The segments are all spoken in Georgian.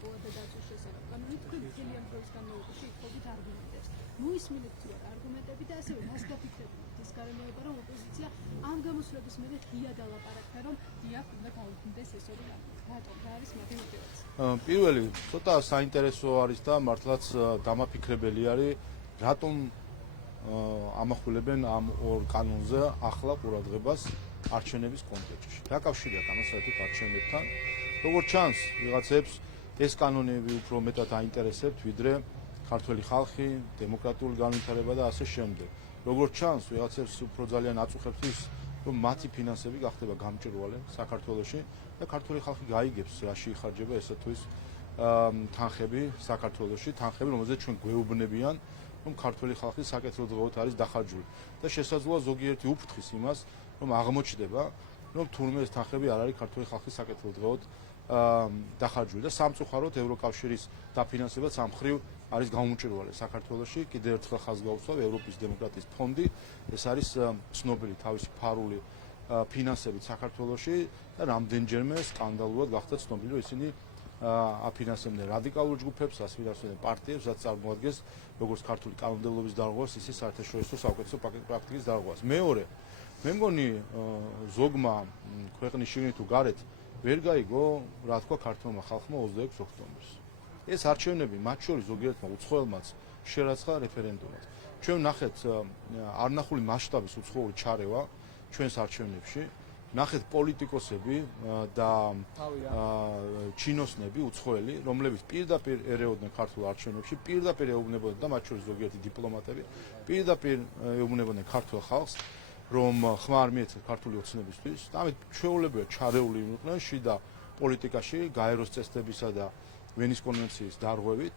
პოათა დაცვის შესახებ. კანონი თქვენ ძალიან დროის განმავლობაში ითხოვთ არგუმენტებს. მოისმინეთ თუ არა არგუმენტები და ასევე მას გაფიქრებინეთ ის გარემოება, რომ ოპოზიცია ამ გამოსვლების მერე ღიად ალაპარაკდა, რომ დიახ, უნდა გაუქმდეს ეს ორი კანონი. რატომ? რა არის მათი мотиваცია? პირველი ცოტა საინტერესო არის და მართლაც დამაფიქრებელი არის, რატომ ამახვილებენ ამ ორ კანონზე ახლა ყურადღებას არჩევნების კონტექსტში. რა კავშირი აქვს ამას საერთოდ არჩევნებთან? როგორც ჩანს, ვიღაცებს ეს კანონები უფრო მეტად აინტერესებთ, ვიდრე ქართველი ხალხი, დემოკრატიული განვითარება და ასე შემდეგ. როგორც ჩანს, ვიღაცებს უფრო ძალიან აწუხებს ის, რომ მათი ფინანსები გახდება გამჭვირვალე საქართველოში და ქართული ხალხი გაიგებს, რაში იხარჯება ესა თუ ის თანხები საქართველოში, თანხები, რომელზეც ჩვენ გვეუბნებიან, რომ ქართული ხალხი საკეთილდღეოდ არის დახარჯული და შესაძლოა ზოგიერთი უფრთხის იმას, რომ აღმოჩნდება, რომ თურმე ეს თანხები არ არის ქართული ხალხის საკეთილდღეოდ დახარჯული და სამწუხაროდ ევროკავშირის დაფინანსებაც ამ მხრივ არის გაუმჭვირვალე საქართველოში. კიდევ ერთხელ ხაზს გავუსვავ, ევროპის დემოკრატიის ფონდი, ეს არის ცნობილი თავისი ფარული ფინანსებით საქართველოში და რამდენჯერმე სკანდალურად გახდა ცნობილი, რომ ისინი აფინანსებდნენ რადიკალურ ჯგუფებს, ასფინანსებდნენ პარტიებს, რაც წარმოადგენს როგორც ქართული კანონმდებლობის დარღვევას, ისე საერთაშორისო საუკეთესო პრაქტიკის დარღვევას. მეორე, მე მგონი ზოგმა ქვეყნის შიგნით თუ გარეთ ვერ გაიგო, რა თქვა ქართულმა ხალხმა 26 ოქტომბერს. ეს არჩევნები მათ შორის ზოგიერთმა უცხოელმაც შერაცხა რეფერენდუმად. ჩვენ ვნახეთ არნახული მასშტაბის უცხოური ჩარევა ჩვენს არჩევნებში, ვნახეთ პოლიტიკოსები და ჩინოსნები უცხოელი, რომლებიც პირდაპირ ერეოდნენ ქართულ არჩევნებში, პირდაპირ ეუბნებოდნენ და მათ შორის ზოგიერთი დიპლომატები, პირდაპირ ეუბნებოდნენ ქართულ ხალხს, რომ ხმა არ მიეცათ ქართული ოცნებისთვის და ამით ჩვეულებრივად ჩარეული იყვნენ შიდა პოლიტიკაში, გაეროს წესდებისა და ვენის კონვენციის დარღვევით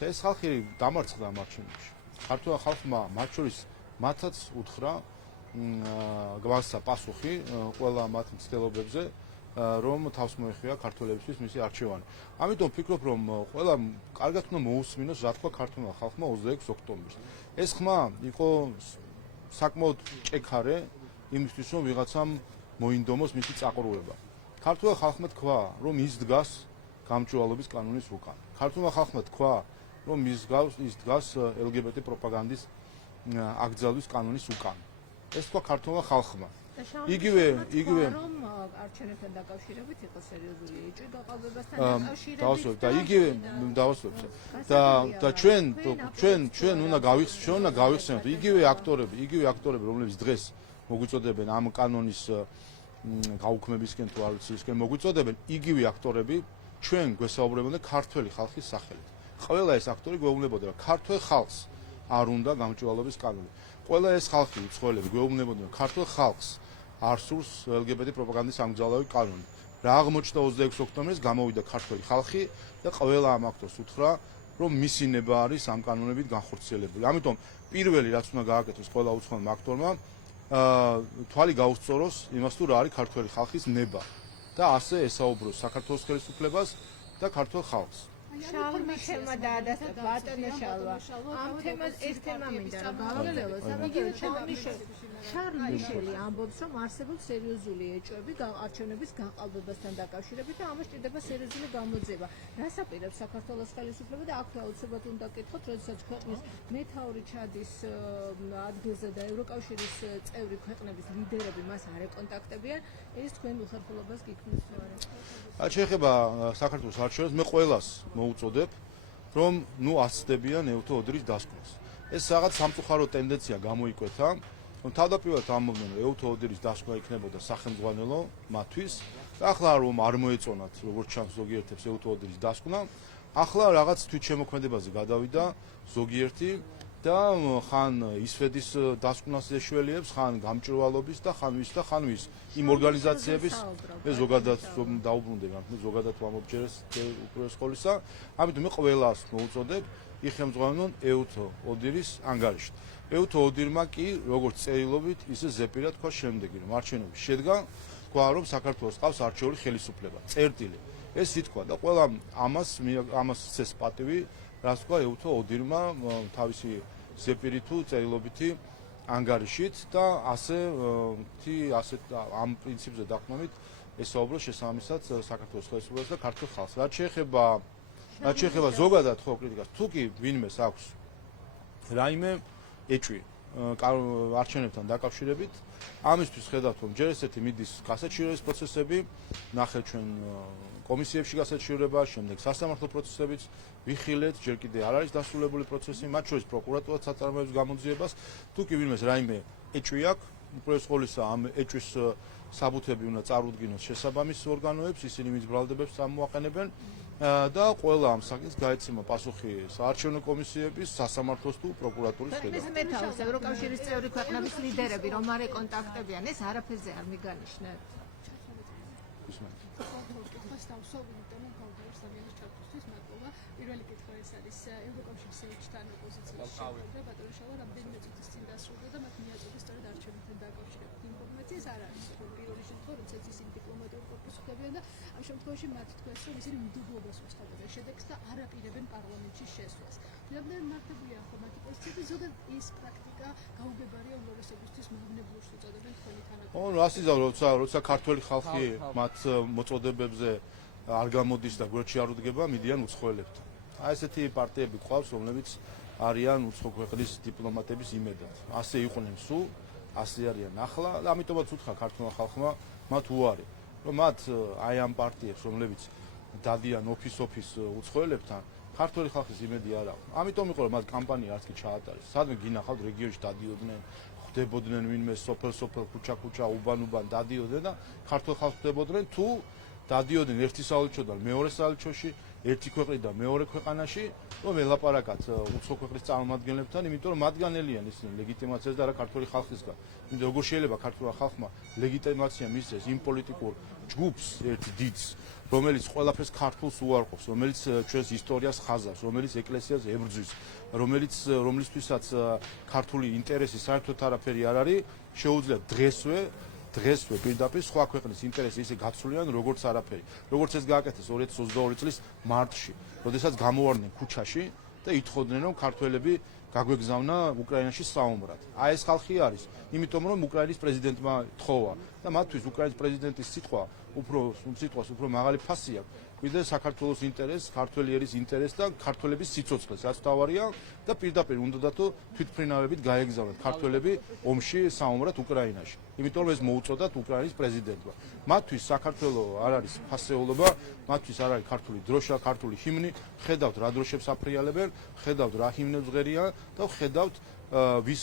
და ეს ხალხი დამარცხდა ამ არჩევნებში. ქართულ ხალხმა მათ შორის მათაც უთხრა გვასცა პასუხი ყველა მათ მცდელობებზე, რომ თავს მოეხია ქართველებისთვის მისი არჩევანი. ამიტომ ვფიქრობ, რომ ყველა კარგად უნდა მოусმინოს, რა თქვა ქართულმა ხალხმა 26 ოქტომბერს. ეს ხმა იყო საკმაოდ ჭექარე იმისთვის, რომ ვიღაცამ მოინდომოს მისი წაყრუება. ქართულ ხალხმა თქვა, რომ ის დგას გამჭვირვალობის კანონის უკან. ქართულმა ხალხმა თქვა, რომ ის დგას LGBT პროპაგანდის აკრძალვის კანონის უკან. ეს თქვა ქართულმა ხალხმა. იგივე რომ არჩევნებთან დაკავშირებით იყო სერიოზული ეჭვი გაყალბებასთან დაკავშირებით და იგივე დავასრულებ და ჩვენ უნდა გავიხსენოთ იგივე აქტორები, რომლებიც დღეს მოგვიწოდებენ ამ კანონის გაუქმებისკენ თუ არ ვიცი ისკენ მოგვიწოდებენ, იგივე აქტორები ჩვენ გვესაუბრებოდნენ ქართველი ხალხის სახელით. ყველა ეს აქტორი გვეუბნებოდა, რომ ქართველ ხალხს არ უნდა გამჭვირვალობის კანონი. ყველა ეს ხალხი უცხოელები გვეუბნებოდნენ, რომ ქართულ ხალხს არ სურს LGBT პროპაგანდის აკრძალვის კანონი. რა აღმოჩნდა 26 ოქტომბერს, გამოვიდა ქართველი ხალხი და ყველა ამ აქტორს უთხრა, რომ მისი ნება არის ამ კანონებით განხორციელებული. ამიტომ პირველი რაც უნდა გააკეთოს ყველა უცხოელმა აქტორმა, თვალი გაუსწოროს იმას თუ რა არის ქართველი ხალხის ნება და ასე ესაუბროს საქართველოს ხელისუფლებას და ქართულ ხალხს. შალმიშელმა დაადასტურა ბატონო შალვა. ამ თემას ეს თემა მინდა რომ გავაგრძელოთ. იგივე შარლ-მიშელი ამბობს, რომ არსებობს სერიოზული ეჭვები არჩევნების გაყალბებასთან დაკავშირებით და ამას ჭირდება სერიოზული გამოძიება. რას აპირებს საქართველოს ხელისუფლება და აქვე აუცილებლად უნდა გკითხოთ, როდესაც ქვეყნის მეთაური ჩადის ადგილზე და ევროკავშირის წევრი ქვეყნების ლიდერები მას არ ეკონტაქტებიან, ეს თქვენ უხერხულობას გიქმნის თუ არა? შეეხება საქართველოს არჩევნებს, მე ყველას მოუწოდებ, რომ აცდებიან ეუთო ოდრის დასკვნას. ეს რაღაც სამწუხარო ტენდენცია გამოიკვეთა, რომ თავდაპირველად ამბობდნენ, რომ ეუთო ოდრის დასკვნა იქნებოდა სახელმძღვანელო მათთვის და ახლა რომ არ მოეწონათ, როგორც ჩანს ზოგიერთებს ეუთო ოდრის დასკვნა, ახლა რაღაც თვითშემოქმედებაზე გადავიდა ზოგიერთი და ხან ისვედის დასკვნას ეშველიებს, ხან გამჭვირვალობის და ხან ვის იმ ორგანიზაციების მე ზოგადად დაუბრუნდება, ზოგადად ვამობჯერეს უპირველეს ყოვლისა, ამიტომ მე ყველას მოუწოდებ იხელმძღვანელონ ეუთო ოდირის ანგარიშით. ეუთო ოდირმა კი როგორც წერილობით, ისე ზეპირად თქვა შემდეგი, რომ არჩევნები შედგა, თქვა რომ საქართველოს ყავს არჩეული ხელისუფლება, წერტილი. ეს ითქვა და ყველა ამას წეს პატივი, რაც თქვა ეუთო ოდირმა თავისი ზეპირი თუ წერილობითი ანგარიშით და ასე ამ პრინციპზე დაყრდნობით ესაუბრო შესაბამისად საქართველოს ხელისუფლებას და ქართულ ხალხს. რაც შეეხება რაც შეეხება ზოგადად ხო კრიტიკას, თუ კი ვინმეს აქვს რაიმე ეჭვი არჩევნებთან დაკავშირებით, ამისთვის ხედავთ, რომ ჯერ ესეთი მიდის გასაჩივრების პროცესები, ნახეთ ჩვენ კომისიებში გასაჩივრება, შემდეგ სასამართლო პროცესებიც ვიხილეთ, ჯერ კიდე არ არის დასრულებული პროცესი, მათ შორის პროკურატურაც აწარმოებს გამოძიებას, თუ კი ვინმეს რაიმე ეჭვი აქვს, უპირველეს ყოვლისა ამ ეჭვის საბუთები უნდა წარუდგინოს შესაბამის ორგანოებს, ისინი მის ბრალდებებს წამოაყენებენ და ყველა ამ საკითხს გაეცემა პასუხი საარჩევნო კომისიების, სასამართლოს თუ პროკურატურის ქვეყნის მეთაურს, ევროკავშირის წევრი ქვეყნების ლიდერები რომ არ ეკონტაქტებიან, ეს არაფერზე არ მიგანიშნებთ. პირველი კითხვა ეს არის ევროკავშირის ელჩთან ოპოზიციის შეხვედრა ბატონიშალა რამდენიმე წუთის წინ დასრულდა და მათ მიაწოდეს სწორედ არჩევნებთან დაკავშირებით ინფორმაციას არ არის პირველი შემთხვევა როდესაც ისინი დიპლომატიურ კორპუსს ხვდებიან და ამ შემთხვევაში მათ თქვეს რომ ისინი მდიდრობას უცხობენ შედეგს და არ აპირებენ პარლამენტში შესვლას. რამდენად მართებულია ახლა მათი პოზიციები ზოგადად ეს პრაქტიკა გაუგებარია უმრავლესობისთვის მავნებლურს უწოდებენ თქვენი თანატოლი. ასიზავ როცა ქართველი ხალხი მათ მოწოდებებზე არ გამოდის და გვერდში არ უდგება, მიდიან უცხოელებთან. ესეთი პარტიები ყავს, რომლებიც არიან უცხო ქვეყნის დიპლომატების იმედად. ასე იყვნენ სულ, ასე არიან ახლა და ამიტომაც უთხრა ქართულმა ხალხმა მათ უარი, რომ მათ აი ამ პარტიებს, რომლებიც დადიან ოფის უცხოელებთან, ქართული ხალხის იმედი არ აქვს. ამიტომ იყო რომ მათ კამპანია არც კი ჩაატარეს. სადმე გინახავთ რეგიონში დადიოდნენ, ხვდებოდნენ ვინმე სოფელ, ქუჩა, უბან დადიოდნენ და ქართულ ხალხს ხვდებოდნენ თუ დადიოდნენ ერთი საელჩოდან მეორე საელჩოში, ერთი ქვეყნიდან მეორე ქვეყანაში, რომ ელაპარაკათ უცხო ქვეყნის წარმომადგენლებთან, იმიტომ რომ მათგანელიან ისინი ლეგიტიმაციას და არა ქართული ხალხისგან. იმიტომ როგორ შეიძლება ქართულმა ხალხმა ლეგიტიმაცია მისცეს იმ პოლიტიკურ ჯგუფს ერთ დიდს, რომელიც ყველაფერს ქართულს უარყოფს, რომელიც ჩვენს ისტორიას ხაზავს, რომელიც ეკლესიას ებრძვის, რომლისთვისაც ქართული ინტერესი საერთოდ არაფერი არ არის, შეუძლია დღესვე პირდაპირ სხვა ქვეყნის ინტერესი ისე გაცვლიან, როგორც არაფერი. როგორც ეს გააკეთეს 2022 წლის მარტში, როდესაც გამოვარდნენ ქუჩაში და ითხოვდნენ, რომ ქართველები გაგვეგზავნა უკრაინაში საომრად. აი ეს ხალხი არის, იმიტომ რომ უკრაინის პრეზიდენტმა თხოვა და მათთვის უკრაინის პრეზიდენტის სიტყვას უფრო მაღალი ფასი აქვს. ვიდრე საქართველოს ინტერესს, ქართველი ერის ინტერესს და ქართველების სიცოცხლეს, რაც თავარია და პირდაპირ უნდა თუ თვითმფრინავებით გაეგზავნათ ქართველები ომში საომრად უკრაინაში. იმიტომ რომ ეს მოუწოდათ უკრაინის პრეზიდენტმა. მათთვის საქართველო არ არის ფასეულობა, მათთვის არ არის ქართული დროშა, ქართული ჰიმნი, ხედავთ რა დროშებს აფრიალებენ, ხედავთ რა ჰიმნებს ჟღერიან და ხედავთ ვის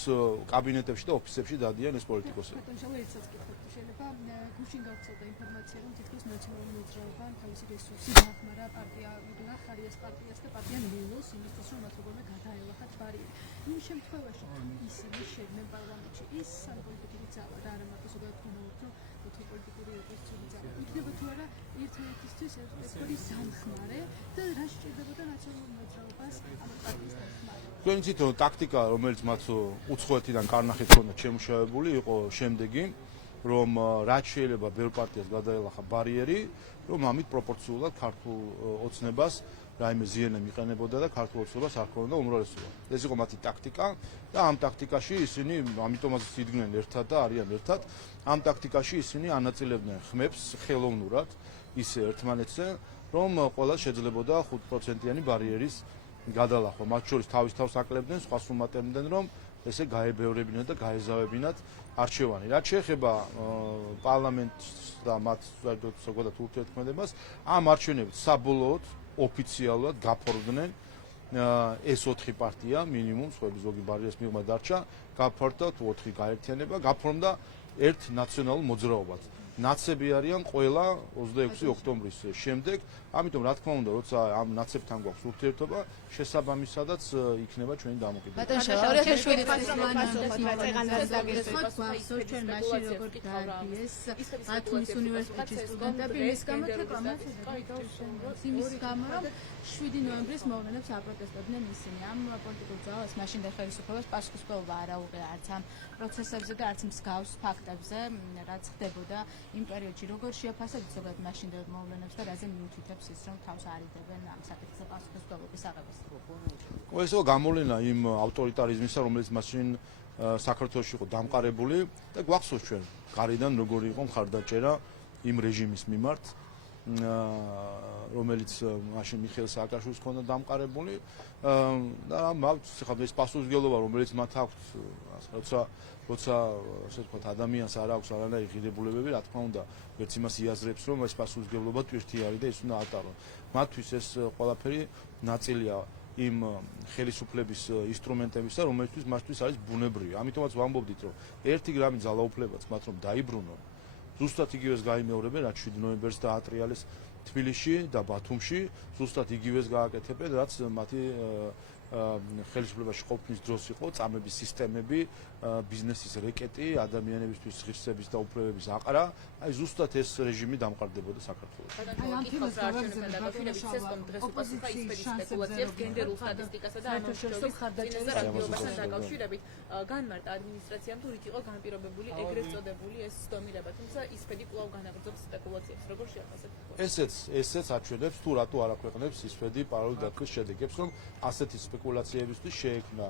კაბინეტებში და ოფისებში დადიან ეს პოლიტიკოსები. შეიძლება გუშინ გავრცელდა ინფორმაცია, რომ თითქოს ნაციონალური მოძრაობა თავისი რესურსი დაახმარა პარტია ხარიას პარტიას და პარტია ნილოს იმისთვის, რომ მათ როგორმე გადაელახათ ბარიერი. იმ შემთხვევაში ისინი შედგნენ პარლამენტში ის პოლიტიკური ძალა და არა მარტო ზოგადად გქონდათ, რომ პოლიტიკური ოპოზიციური ძალა. იქნება თუ არა ერთმანეთისთვის ერთგვარი სამხმარე და რა სჭირდებოდა ნაციონალური მოძრაობას ამ პარტიის დამხმარე. თქვენ იცით რომ ტაქტიკა, რომელიც მათ უცხოეთიდან კარნახით ჰქონდა შემუშავებული, იყო შემდეგი, რომ რაც შეიძლება ბევრ პარტიას გადაელახა ბარიერი, რომ ამით პროპორციულად ქართულ ოცნებას რაიმე ზიანე მიყენებოდა და ქართულ ოცნებას არ ქონოდა უმრავლესობა. ეს იყო მათი ტაქტიკა და ამ ტაქტიკაში ისინი ამიტომაც იდგნენ ერთად და არიან ერთად. ამ ტაქტიკაში ისინი ანაწილებდნენ ხმებს ხელოვნურად ისე ერთმანეთზე, რომ ყველა შეძლებოდა 5%-იანი ბარიერის გადალახვა. მათ შორის თავის თავს აკლებდნენ, სხვას უმატებდნენ, რომ ესე გაებევრებინათ და გაეზავებინათ არჩევანი. რაც შეეხება პარლამენტს და მათ ზოგადად ურთიერთქმედებას, ამ არჩევნებით საბოლოოდ ოფიციალურად გაფორმდნენ ეს 4 პარტია, მინიმუმ სხვები ზოგი ბარიერის მიღმა დარჩა, გაფორმდა თუ 4 გაერთიანება, გაფორმდა ერთ ნაციონალურ მოძრაობას. ნაცები არიან ყველა 26 ოქტომბრის შემდეგ, ამიტომ რა თქმა უნდა, როცა ამ ნაცებთან გვაქვს ურთიერთობა, შესაბამისადაც იქნება ჩვენი დამოკიდებულება. ბატონო, 2007 წლის წეგანას დაგესწრებით, ჩვენ მაშინ როგორ გაარბიეს ათონის უნივერსიტეტის სტუდენტები, იმის გამო იმის გამო, რომ 7 ნოემბრის მოვლენებს აპროტესტებდნენ ისინი. ამ პოლიტიკურ ძალას მაშინ და ხელისუფლებას პასუხისმგებლობა არ აუღია არც ამ პროცესებზე და არც მსგავს ფაქტებზე, რაც ხდებოდა იმ პერიოდში. როგორ შეაფასებთ ზოგადად მაშინ და მოვლენებს და რაზე მიუთითებს ის, რომ თავს არიდებენ ამ საკითხზე პასუხისმგებლობის აღებას? ეს იყო გამოვლენა იმ ავტორიტარიზმისა, რომელიც მაშინ საქართველოში იყო დამყარებული და გვახსოვს ჩვენ გარედან როგორი იყო მხარდაჭერა იმ რეჟიმის მიმართ რომელიც მაშინ მიხეილ სააკაშვილის ჰქონდა დამყარებული და ხა ეს პასუხისმგებლობა რომელიც მათ აქვს როცა ასე ვთქვათ ადამიანს არ აქვს არანაირი ღირებულებები რა თქმა უნდა ვერც იმას იაზრებს რომ ეს პასუხისმგებლობა ტვირთი არის და ის უნდა ატარონ მათთვის ეს ყველაფერი ნაწილია იმ ხელისუფლების ინსტრუმენტებისა რომელთაც მათთვის არის ბუნებრივი ამიტომაც ვამბობდით რომ 1 გრამი ძალაუფლებაც მათ რომ დაიბრუნონ ზუსტად იგივეს გაიმეორებენ რაც 7 ნოემბერს დაატრიალეს თბილისში და ბათუმში ზუსტად იგივეს გააკეთებენ რაც მათი ხელისუფლებაში ყოფნის დროს იყო წამების სისტემები ბიზნესის რეკეტი ადამიანებისთვის ღირსების და უფლებების აყრა აი ზუსტად ეს რეჟიმი დამყარდებოდა საქართველოში აი ამ თემას გავაგზავნებთ დაკავშირებით ცესკომ დღეს უპასუხა ისპედის სპეკულაციებს გენდერულ სტატისტიკასა და ამორჩევის ხარდაჭერასთან დაკავშირებით განმარტა ადმინისტრაციამ თუ რით იყო განპირობებული ეგრეთ წოდებული ეს დომინება თუმცა ისპედი კვლავ განაგრძობს სპეკულაციებს როგორ შეაფასებთ ესეც აჩვენებს თუ რატო არ აქვეყნებს ისპედი პარალელურ დათვლის შედეგებს რომ ასეთი სპეკულაციებისთვის შეექმნა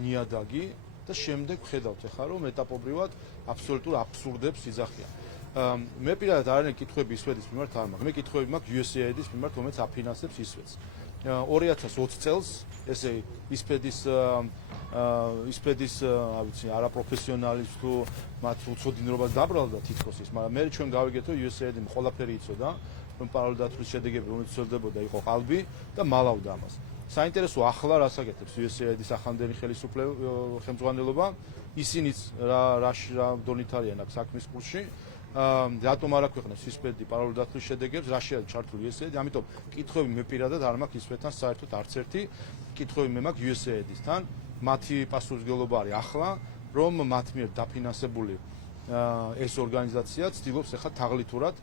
ნიადაგი და შემდეგ ხედავთ ახლა რომ ეტაპობრივად აბსოლუტურ აბსურდებს იძახიან. მე პირადად არანაირი კითხვები ისვედის მიმართ არ მაქვს. მე კითხვები მაქვს USAID-ის მიმართ, რომელიც აფინანსებს ისვედს. 2020 წელს ესე ისპედის არაპროფესიონალის თუ მათ უცოდინრობას დაბრალდა თითქოს ის, მაგრამ მე ჩვენ გავიგეთ რომ USAID-ი ყველაფერი იცოდა, რომ პარალელურ დათვლის შედეგები რომელიც ვრცელდებოდა იყო ყალბი და მალავდა ამას. საინტერესო ახლა რას აკეთებს USAID-ის ახალგაზრდა ხელმძღვანელობა ისინიც რა დონით არიან აქ საქმის კურსში რატომ არ აქვეყნებს ისპედი პარალელურ დათვლის შედეგებს რა შეაძლოა ჩართული USAID ამიტომ კითხვები მე პირადად არ მაქვს ისპედთან საერთოდ არც ერთი კითხვები მე მაქვს USAID-ისთან მათი პასუხისმგებლობა არის ახლა რომ მათ მიერ დაფინანსებული ეს ორგანიზაცია ცდილობს ახლა თაღლითურად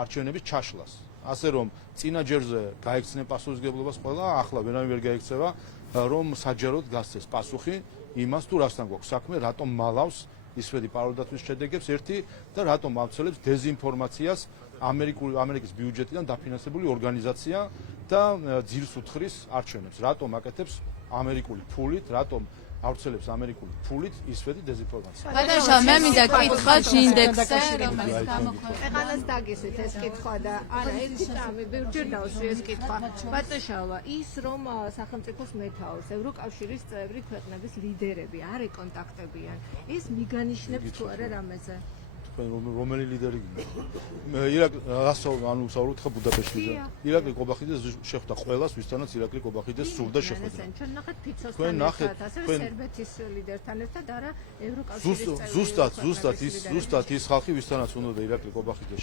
არჩევნების ჩაშლას ასე რომ წინა ჯერზე გაექცნენ პასუხისმგებლობას ყველა, ახლა ვერავინ ვერ გაექცევა, რომ საჯაროდ გასცეს პასუხი იმას თუ რასთან გვაქვს საქმე, რატომ მალავს ისვედი პარალელურ დათვლის შედეგებს ერთი და რატომ ავცელებს დეზინფორმაციას ამერიკის ბიუჯეტიდან დაფინანსებული ორგანიზაცია და ძირს უთხრის არჩევნებს. რატომ აკეთებს ამერიკული ფულით, რატომ ავრცელებს ამერიკული ფულით ისვედი დეზინფორმაცია. ბატონო, მე მინდა კითხვა ინდექსზე, რომელიც გამოქვეყნდა. ეხალას დაგისვით ეს კითხვა და არა, ერთი წამი ბევრჯერ დავსვი ეს კითხვა. ბატონო, ის რომ სახელმწიფოს მეთაურს ევროკავშირის წევრი ქვეყნების ლიდერები არ ეკონტაქტებიან, ეს მიგანიშნებს თუ არა რამეზე? რომელი ლიდერი ანუ საუბრობთ ხა ბუდაპეშტიზე ირაკლი კობახიძე შეხვდა ყველას ვისთანაც ირაკლი კობახიძე სურდა შეხვედრა ჩვენ ნახეთ ფიცოსთან ერთად ასევე სერბეთის ლიდერთან ერთად არა ევროკავშირის ზუსტად ის ხალხი ვისთანაც უნდა ირაკლი კობახიძე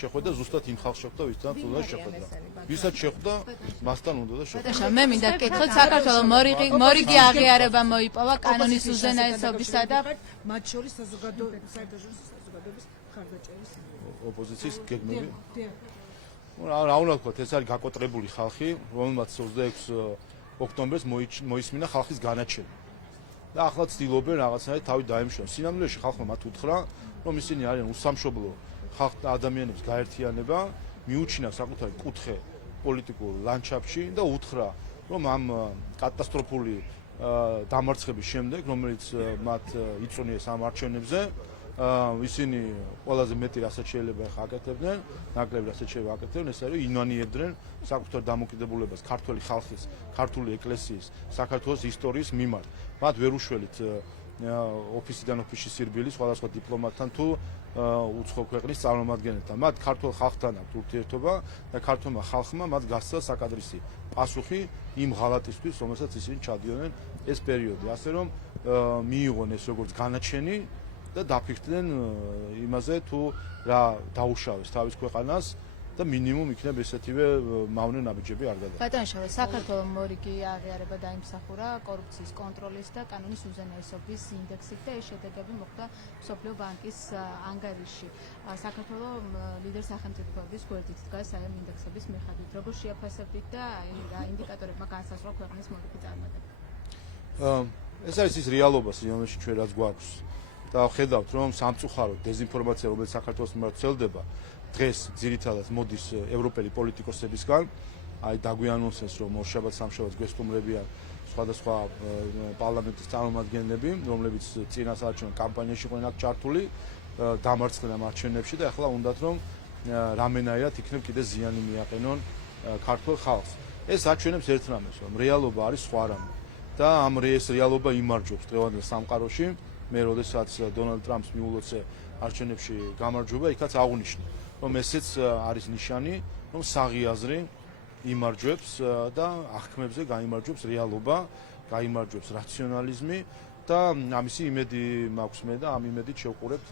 შეხვედრა ზუსტად იმ ხალხს შეხვდა ვისთანაც უნდა შეხვედრა ვისაც შეხვდა მასთან უნდა და შეხვედრა მე მინდა კითხოთ საქართველოს მორიგი აღიარება მოიპოვა კანონის უზენაესობისა და მათ შორის საზოგადოების ხარდაჭერის ოპოზიციის გეგმები. რა უნდა ვთქვათ, ეს არის გაკოტრებული ხალხი, რომელმაც 26 ოქტომბერს მოისმინა ხალხის განაჩენი. და ახლა ცდილობენ რაღაცნაირად თავი დაემშონ. სინამდვილეში ხალხმა მათ უთხრა, რომ ისინი არიან უსამშობლო ხალხთა ადამიანების გაერთიანება, მიუჩინა საკუთარი კუთხე პოლიტიკურ ლანდშაფტში და უთხრა, რომ ამ კატასტროფული დამარცხების შემდეგ, რომელიც მათ იწვიეს ამ არჩევნებზე ისინი ყველაზე მეტი რასაც შეიძლება აკეთებდნენ, ნაკლები რასაც შეიძლება აკეთებდნენ, ეს არის ინვანიებდნენ საკუთარ დამოკიდებულებას ქართული ხალხის, ქართული ეკლესიის, საქართველოს ისტორიის მიმართ. მათ ვერ უშველით ოფისიდან ოფისში სირბილი სხვადასხვა დიპლომატთან თუ უცხო ქვეყნის წარმომადგენელთან. მათ ქართულ ხალხთან აქვს ურთიერთობა და ქართულმა ხალხმა მათ გასცა საკადრისი პასუხი იმ ღალატისთვის, რომელსაც ისინი ჩადიოდნენ ეს პერიოდი. ასე რომ მიიღონ ეს როგორც განაჩენი და დაფიქრდნენ იმაზე თუ რა დაუშავეს თავის ქვეყანას და მინიმუმ იქნებ ესეთივე მავნე ნაბიჯები არ გადაიღოს. ბატონო, საქართველოს მორიგი აღიარება დაიმსახურა კორუფციის კონტროლის და კანონის უზენაესობის ინდექსით და ეს შედეგები მოხდა მსოფლიო ბანკის ანგარიშში. საქართველოს ლიდერ სახელმწიფოების გვერდით დგას აი ამ ინდექსების მიხედვით. როგორ შეაფასებთ და რა ინდიკატორებმა განსაზღვრა ქვეყნის მორიგი წარმატება? ეს არის ის რეალობა, რომელშიც ჩვენ რაც გვაქვს. და ხედავთ რომ სამწუხაროდ დეზინფორმაცია რომელიც საქართველოს მიმართ ვრცელდება დღეს ძირითადად მოდის ევროპელი პოლიტიკოსებისგან აი დაგვიანონსეს რომ ორშაბათ-სამშაბათს გვესტუმრებიან სხვადასხვა პარლამენტის წარმომადგენლები რომლებიც წინა საარჩევნო კამპანიაში იყვნენ აქ ჩართული დამარცხდნენ ამ არჩევნებში და ახლა უნდათ რომ რამენაირად იქნებ კიდე ზიანი მიაყენონ ქართულ ხალხს. ეს აჩვენებს ერთ რამეს, რომ რეალობა არის სხვა რამე და ამ რეალობა იმარჯვებს დღევანდელ სამყაროში. მე როდესაც დონალდ ტრამპს მიულოცე არჩევნებში გამარჯვება, იქაც აღვნიშნე, რომ ესეც არის ნიშანი, რომ საღიაზრი იმარჯვებს და აღქმებზე გაიმარჯვებს რეალობა, გაიმარჯვებს რაციონალიზმი და ამისი იმედი მაქვს მე და ამ იმედით შევყურებთ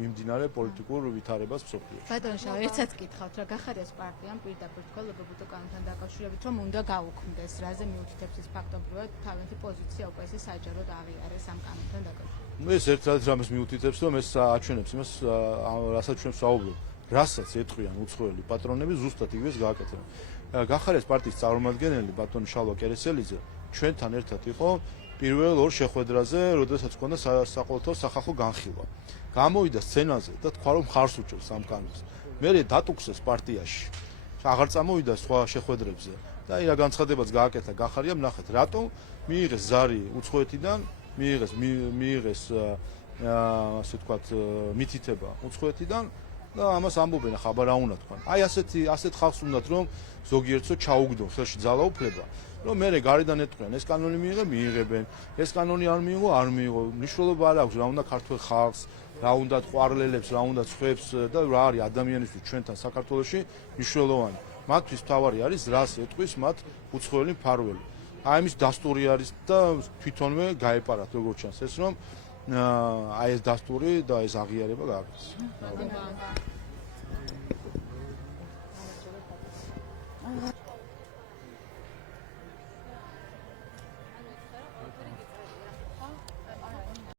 მიმდინარე პოლიტიკურ ვითარებას მსოფლიოში. ბატონო შავა, ერთსაც გითხავთ, რა გახარიას პარტიამ პირდაპირ თქვა ლებებუტო კანონთან დაკავშირებით, რომ უნდა გაუქმდეს, რაზე მიუთითებს ის ფაქტობრივად თავიანთი პოზიცია უკვე ესე საჯაროდ აღიარეს ამ კანონთან დაკავშირებით. ეს ერთადერთ რამეს მიუთითებს, რომ ეს აჩვენებს იმას, რასაც ჩვენ ვსაუბრობთ, რასაც ეთქვიან უცხოელი პატრონები, ზუსტად იგივეს გააკეთებენ. გახარიას პარტიის წარმომადგენელი ბატონი შალვა კერესელიძე ჩვენთან ერთად იყო პირველ ორ შეხვედრაზე, როდესაც ჰქონდა საყოველთაო სახალხო განხილვა. გამოვიდა სცენაზე და თქვა, რომ მხარს უჭერს ამ კანონს. მე დატუქსეს პარტიაში. აღარ წამოვიდა სხვა შეხვედრებზე და აი რა განცხადებაც გააკეთა გახარიამ, ნახეთ, რატომ მიიღეს ზარი უცხოეთიდან, მიიღეს ასე ვთქვათ, მითითება უცხოეთიდან და ამას ამბობენ, ხაბარ რა უნდა თქვან. აი ასეთ ხალხს უნდათ, რომ ზოგიერთო ჩაუგდონ ხელში ძალაუფლება, რომ მე გარედან ეტყვიან, ეს კანონი მიიღებენ, ეს კანონი არ მიიღო, არ მიიღო. მნიშვნელობა არ აქვს, რა უნდა ქართულ ხალხს, რა უნდა ყვარლელებს, რა უნდა ხვებს და რა არის ადამიანისთვის ჩვენთან საქართველოში მნიშვნელოვანი. მათთვის თავარი არის, რას ეტყვის მათ უცხოელი მფარველი. აი ამის დასტური არის და თვითონვე გაეპარათ როგორც ჩანს ეს, რომ აი ეს დასტური და ეს აღიარება გააკეთეს.